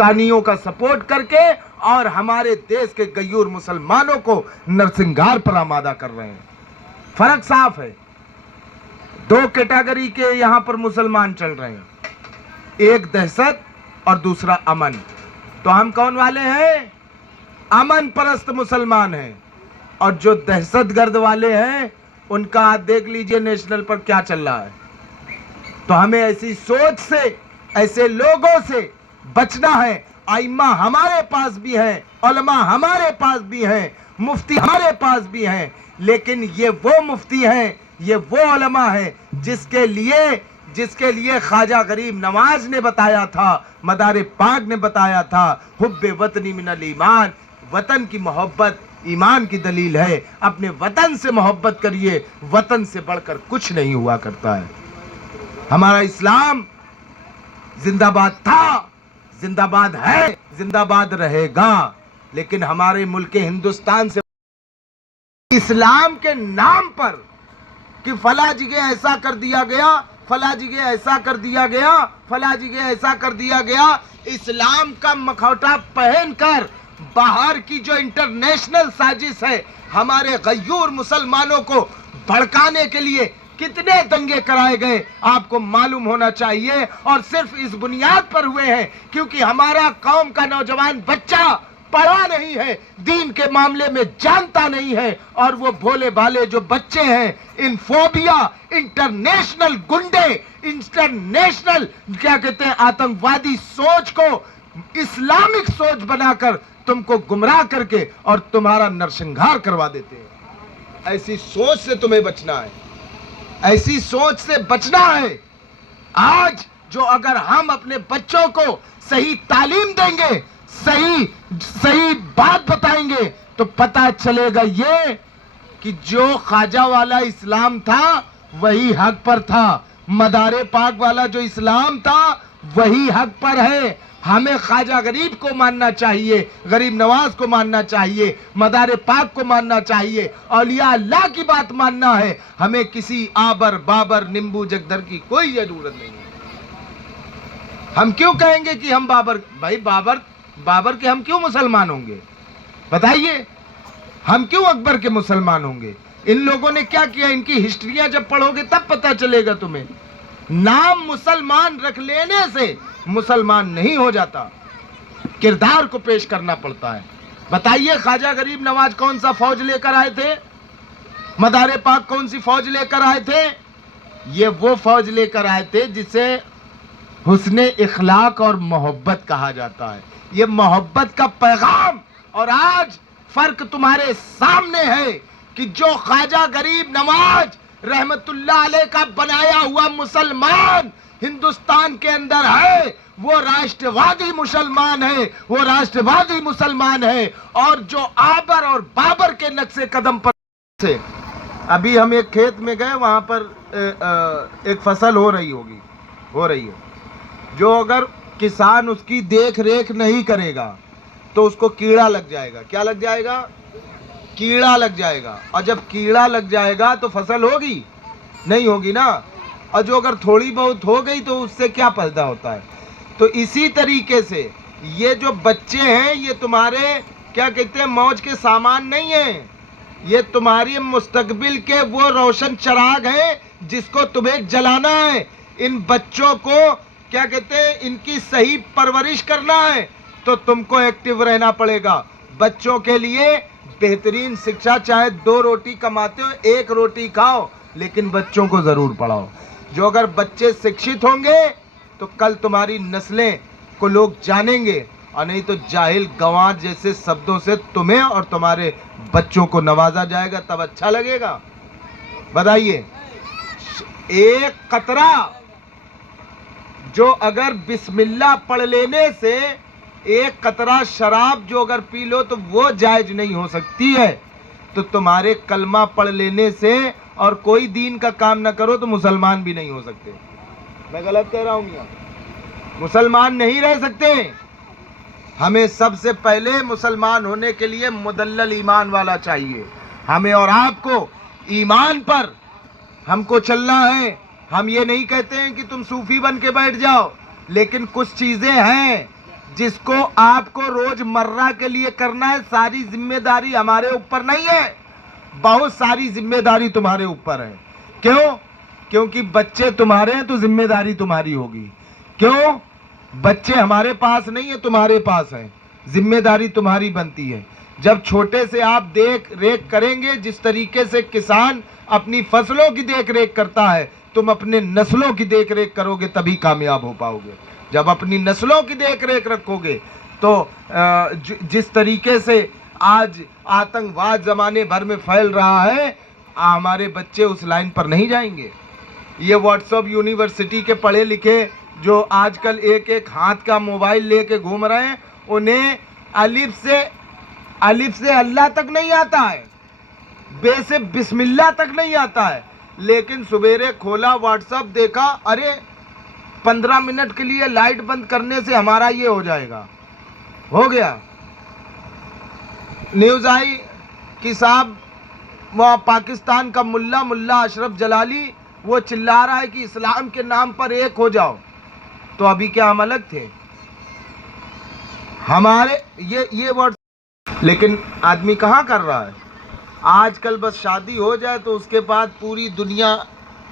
پاکستانیوں کا سپورٹ کر کے اور ہمارے دیش کے غیور مسلمانوں کو نرسنگھار پر آمادہ کر رہے ہیں۔ فرق صاف ہے، دو کیٹیگری کے یہاں پر مسلمان چل رہے ہیں، ایک دہشت اور دوسرا امن۔ تو ہم کون والے ہیں؟ امن پرست مسلمان ہیں، اور جو دہشت گرد والے ہیں ان کا آپ دیکھ لیجئے نیشنل پر کیا چل رہا ہے۔ تو ہمیں ایسی سوچ سے، ایسے لوگوں سے بچنا ہے۔ ائمہ ہمارے پاس بھی ہیں، علماء ہمارے پاس بھی ہیں، مفتی ہمارے پاس بھی ہیں، لیکن یہ وہ مفتی ہیں، یہ وہ علماء ہیں جس کے لیے خواجہ غریب نواز نے بتایا تھا، مدار پاک نے بتایا تھا، حب وطنی من الایمان، وطن کی محبت ایمان کی دلیل ہے۔ اپنے وطن سے محبت کریے، وطن سے بڑھ کر کچھ نہیں ہوا کرتا ہے۔ ہمارا اسلام زندہ باد تھا، زندہ باد ہے، زندہ باد رہے گا، لیکن ہمارے ملک ہندوستان سے اسلام کے نام پر کہ فلاں جگہ ایسا کر دیا گیا، فلاں جگہ ایسا کر دیا گیا، فلاں جگہ ایسا کر دیا گیا، اسلام کا مکھوٹا پہن کر باہر کی جو انٹرنیشنل سازش ہے ہمارے غیور مسلمانوں کو بھڑکانے کے لیے کتنے دنگے کرائے گئے آپ کو معلوم ہونا چاہیے، اور صرف اس بنیاد پر ہوئے ہیں کیونکہ ہمارا قوم کا نوجوان بچہ پڑھا نہیں ہے، دین کے معاملے میں جانتا نہیں ہے، اور وہ بھولے بھالے جو بچے ہیں ان فوبیا، انٹرنیشنل گنڈے، انٹرنیشنل کیا کہتے ہیں آتنکوادی سوچ کو اسلامک سوچ بنا کر تم کو گمراہ کر کے اور تمہارا نرسنگھار کروا دیتے ہیں۔ ایسی سوچ سے تمہیں بچنا ہے، ایسی سوچ سے بچنا ہے۔ آج جو اگر ہم اپنے بچوں کو صحیح تعلیم دیں گے، صحیح بات بتائیں گے، تو پتہ چلے گا یہ کہ جو خواجہ والا اسلام تھا وہی حق پر تھا، مدار پاک والا جو اسلام تھا وہی حق پر ہے۔ ہمیں خواجہ غریب کو ماننا چاہیے، غریب نواز کو ماننا چاہیے، مدار پاک کو ماننا چاہیے، اولیاء اللہ کی بات ماننا ہے۔ ہمیں کسی آبر بابر نمبو جگدر کی کوئی ضرورت نہیں ہے۔ ہم کیوں کہیں گے کہ ہم بھائی بابر کے ہم کیوں مسلمان ہوں گے؟ بتائیے، ہم کیوں اکبر کے مسلمان ہوں گے؟ ان لوگوں نے کیا کیا؟ ان کی ہسٹریاں جب پڑھو گے تب پتہ چلے گا تمہیں۔ نام مسلمان رکھ لینے سے مسلمان نہیں ہو جاتا، کردار کو پیش کرنا پڑتا ہے۔ بتائیے خواجہ غریب نواز کون سا فوج لے کر آئے تھے؟ مدار پاک کون سی فوج لے کر آئے تھے؟ یہ وہ فوج لے کر آئے تھے جسے حسن اخلاق اور محبت کہا جاتا ہے۔ یہ محبت کا پیغام، اور آج فرق تمہارے سامنے ہے کہ جو خواجہ غریب نواز رحمت اللہ علیہ کا بنایا ہوا مسلمان ہندوستان کے اندر ہے، وہ راشٹروادی مسلمان ہے، وہ راشٹروادی مسلمان ہے، اور جو آبر اور بابر کے نقش قدم پر سے ابھی ہم ایک کھیت میں گئے، وہاں پر ایک فصل ہو رہی ہے، جو اگر کسان اس کی دیکھ ریکھ نہیں کرے گا تو اس کو کیڑا لگ جائے گا۔ کیا لگ جائے گا؟ کیڑا لگ جائے گا، اور جب کیڑا لگ جائے گا تو فصل ہوگی؟ نہیں ہوگی نا۔ اور جو اگر تھوڑی بہت ہو گئی تو اس سے کیا پیدا ہوتا ہے؟ تو اسی طریقے سے یہ جو بچے ہیں یہ تمہارے کیا کہتے ہیں موج کے سامان نہیں ہیں، یہ تمہاری مستقبل کے وہ روشن چراغ ہیں جس کو تمہیں جلانا ہے۔ ان بچوں کو کیا کہتے ہیں ان کی صحیح پرورش کرنا ہے تو تم کو ایکٹیو رہنا پڑے گا۔ بچوں کے لیے بہترین شکشا، چاہے 2 روٹی کماتے ہو 1 روٹی کھاؤ، لیکن بچوں کو ضرور پڑھاؤ۔ جو اگر بچے شکشت ہوں گے تو کل تمہاری نسلیں کو لوگ جانیں گے، اور نہیں تو جاہل گنوار جیسے شبدوں سے تمہیں اور تمہارے بچوں کو نوازا جائے گا، تب اچھا لگے گا؟ بتائیے، ایک قطرہ جو اگر بسم اللہ پڑھ لینے سے ایک قطرہ شراب جو اگر پی لو تو وہ جائز نہیں ہو سکتی ہے، تو تمہارے کلمہ پڑھ لینے سے اور کوئی دین کا کام نہ کرو تو مسلمان بھی نہیں ہو سکتے۔ میں غلط کہہ رہا ہوں یا مسلمان نہیں رہ سکتے؟ ہمیں سب سے پہلے مسلمان ہونے کے لیے مدلل ایمان والا چاہیے۔ ہمیں اور آپ کو ایمان پر ہم کو چلنا ہے۔ ہم یہ نہیں کہتے ہیں کہ تم صوفی بن کے بیٹھ جاؤ، لیکن کچھ چیزیں ہیں جس کو آپ کو روز مرہ کے لیے کرنا ہے، ساری ذمہ داری ہمارے اوپر نہیں ہے، بہت ساری ذمہ داری تمہارے اوپر ہے۔ کیوں؟ کیونکہ بچے تمہارے ہیں تو ذمہ داری تمہاری ہوگی۔ کیوں؟ بچے ہمارے پاس نہیں ہے، تمہارے پاس ہیں، ذمہ داری تمہاری بنتی ہے۔ جب چھوٹے سے آپ دیکھ ریکھ کریں گے، جس طریقے سے کسان اپنی فصلوں کی دیکھ ریکھ کرتا ہے، تم اپنے نسلوں کی دیکھ ریکھ کرو گے تبھی کامیاب ہو پاؤ گے۔ جب اپنی نسلوں کی دیکھ ریکھ رکھو گے تو جس طریقے سے آج آتنکواد زمانے بھر میں پھیل رہا ہے، ہمارے بچے اس لائن پر نہیں جائیں گے۔ یہ واٹس ایپ یونیورسٹی کے پڑھے لکھے جو آج کل ایک ایک ہاتھ کا موبائل لے کے گھوم رہے ہیں، انہیں الف سے اللہ تک نہیں آتا ہے، بے سے بسم اللہ تک نہیں آتا ہے، لیکن سویرے کھولا واٹس ایپ دیکھا، ارے 15 منٹ کے لیے لائٹ بند کرنے سے ہمارا یہ ہو جائے گا، ہو گیا۔ نیوز آئی کہ صاحب وہاں پاکستان کا ملا اشرف جلالی وہ چلا رہا ہے کہ اسلام کے نام پر ایک ہو جاؤ، تو ابھی کیا ہم الگ تھے؟ ہمارے یہ ورڈ، لیکن آدمی کہاں کر رہا ہے؟ آج کل بس شادی ہو جائے تو اس کے بعد پوری دنیا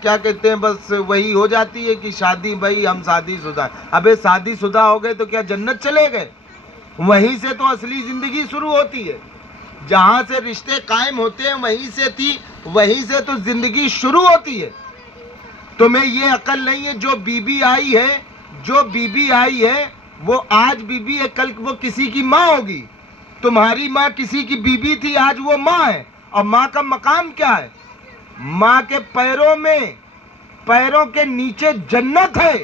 کیا کہتے ہیں، بس وہی ہو جاتی ہے کہ شادی، بھائی ہم شادی شدہ ہیں۔ ابے شادی شدہ ہو گئے تو کیا جنت چلے گئے؟ وہیں سے تو اصلی زندگی شروع ہوتی ہے، جہاں سے رشتے قائم ہوتے ہیں وہیں سے تو زندگی شروع ہوتی ہے۔ تمہیں یہ عقل نہیں ہے، جو بی بی آئی ہے وہ آج بی بی ہے، کل وہ کسی کی ماں ہوگی۔ تمہاری ماں کسی کی بی بی تھی، آج وہ ماں ہے۔ اور ماں کا مقام کیا ہے؟ ماں کے پیروں کے نیچے جنت ہے۔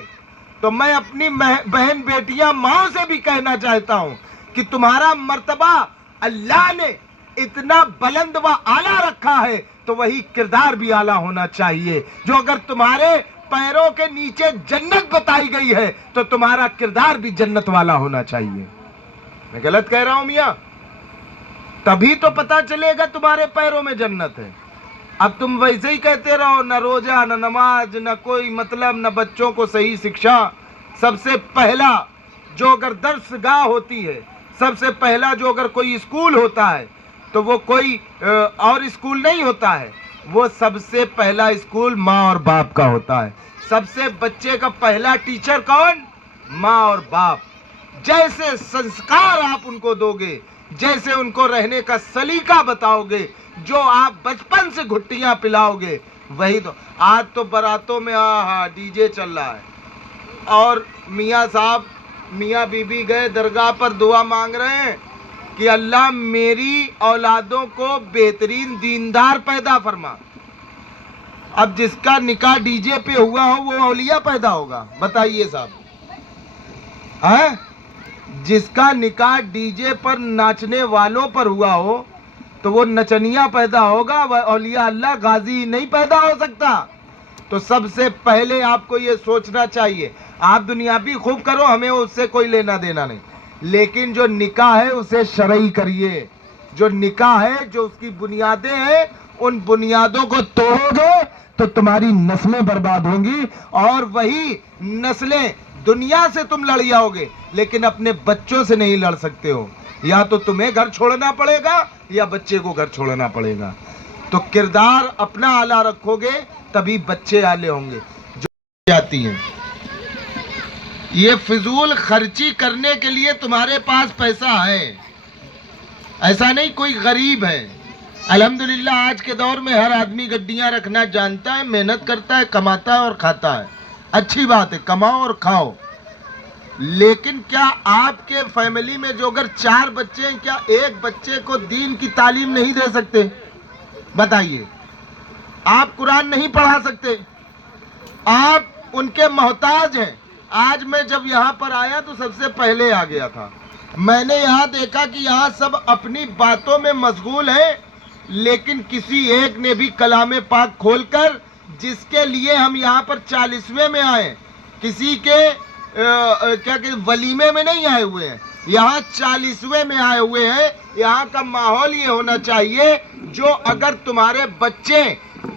تو میں اپنی بہن بیٹیاں ماں سے بھی کہنا چاہتا ہوں کہ تمہارا مرتبہ اللہ نے اتنا بلند و اعلیٰ رکھا ہے تو وہی کردار بھی اعلیٰ ہونا چاہیے۔ جو اگر تمہارے پیروں کے نیچے جنت بتائی گئی ہے تو تمہارا کردار بھی جنت والا ہونا چاہیے۔ میں غلط کہہ رہا ہوں میاں؟ تبھی تو پتا چلے گا تمہارے پیروں میں جنت ہے۔ اب تم ویسے ہی کہتے رہو، نہ روزہ نہ نماز نہ کوئی مطلب، نہ بچوں کو صحیح شکشا۔ سب سے پہلا جو اگر درس گاہ ہوتی ہے، سب سے پہلا جو اگر کوئی اسکول ہوتا ہے تو وہ کوئی اور اسکول نہیں ہوتا ہے، وہ سب سے پہلا اسکول ماں اور باپ کا ہوتا ہے۔ سب سے بچے کا پہلا ٹیچر کون؟ ماں اور باپ۔ جیسے سنسکار آپ ان کو دو گے، جیسے ان کو رہنے کا سلیقہ بتاؤ گے، جو آپ بچپن سے گھٹیاں پلاؤ گے، وہی تو۔ آج تو براتوں میں ڈی جے چل رہا ہے، اور میاں صاحب میاں بی بی گئے درگاہ پر دعا مانگ رہے ہیں کہ اللہ میری اولادوں کو بہترین دیندار پیدا فرما۔ اب جس کا نکاح ڈی جے پہ ہوا ہو وہ اولیاء پیدا ہوگا؟ بتائیے صاحب، جس کا نکاح ڈی جے پر ناچنے والوں پر ہوا ہو تو وہ نچنیا پیدا ہوگا، وہ اولیاء اللہ غازی نہیں پیدا ہو سکتا۔ تو سب سے پہلے آپ کو یہ سوچنا چاہیے، آپ دنیاوی خوب کرو، ہمیں اس سے کوئی لینا دینا نہیں، لیکن جو نکاح ہے اسے شرعی کریے۔ جو نکاح ہے، جو اس کی بنیادیں ہیں، ان بنیادوں کو توڑو گے تو تمہاری نسلیں برباد ہوں گی، اور وہی نسلیں دنیا سے تم لڑ جاؤ گے، لیکن اپنے بچوں سے نہیں لڑ سکتے ہو۔ یا تو تمہیں گھر چھوڑنا پڑے گا یا بچے کو گھر چھوڑنا پڑے گا۔ تو کردار اپنا اعلیٰ رکھو گے تبھی بچے اعلیٰ ہوں گے۔ جو جاتی ہیں یہ فضول خرچی کرنے کے لیے تمہارے پاس پیسہ ہے، ایسا نہیں کوئی غریب ہے۔ الحمدللہ آج کے دور میں ہر آدمی گڈیاں رکھنا جانتا ہے، محنت کرتا ہے، کماتا ہے اور کھاتا ہے، اچھی بات ہے، کماؤ اور کھاؤ۔ لیکن کیا آپ کے فیملی میں جو اگر 4 بچے ہیں، کیا ایک بچے کو دین کی تعلیم نہیں دے سکتے؟ بتائیے، آپ قرآن نہیں پڑھا سکتے؟ آپ ان کے محتاج ہیں۔ آج میں جب یہاں پر آیا تو سب سے پہلے آ گیا تھا، میں نے یہاں دیکھا کہ یہاں سب اپنی باتوں میں مشغول ہیں، لیکن کسی ایک نے بھی کلام پاک کھول کر، جس کے لیے ہم یہاں پر 40ویں میں آئے، کسی کے کیا کہ ولیمے میں نہیں آئے ہوئے ہیں، یہاں 40ویں میں آئے ہوئے ہیں۔ یہاں کا ماحول یہ ہونا چاہیے، جو اگر تمہارے بچے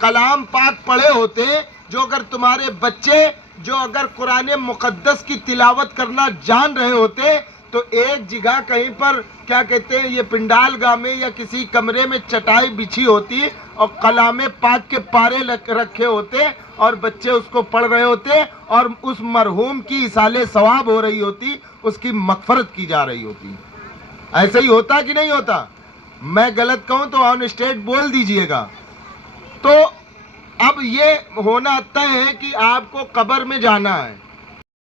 کلام پاک پڑھے ہوتے، جو اگر تمہارے بچے جو اگر قرآن مقدس کی تلاوت کرنا جان رہے ہوتے، تو ایک جگہ کہیں پر کیا کہتے ہیں یہ پنڈال گاہ میں یا کسی کمرے میں چٹائی بچھی ہوتی اور کلام پاک کے پارے رکھے ہوتے اور بچے اس کو پڑھ رہے ہوتے اور اس مرحوم کی ایصال ثواب ہو رہی ہوتی، اس کی مغفرت کی جا رہی ہوتی. ایسا ہی ہوتا کہ نہیں ہوتا؟ میں غلط کہوں تو آن اسٹیٹ بول دیجئے گا. تو اب یہ ہونا طے ہے کہ آپ کو قبر میں جانا ہے.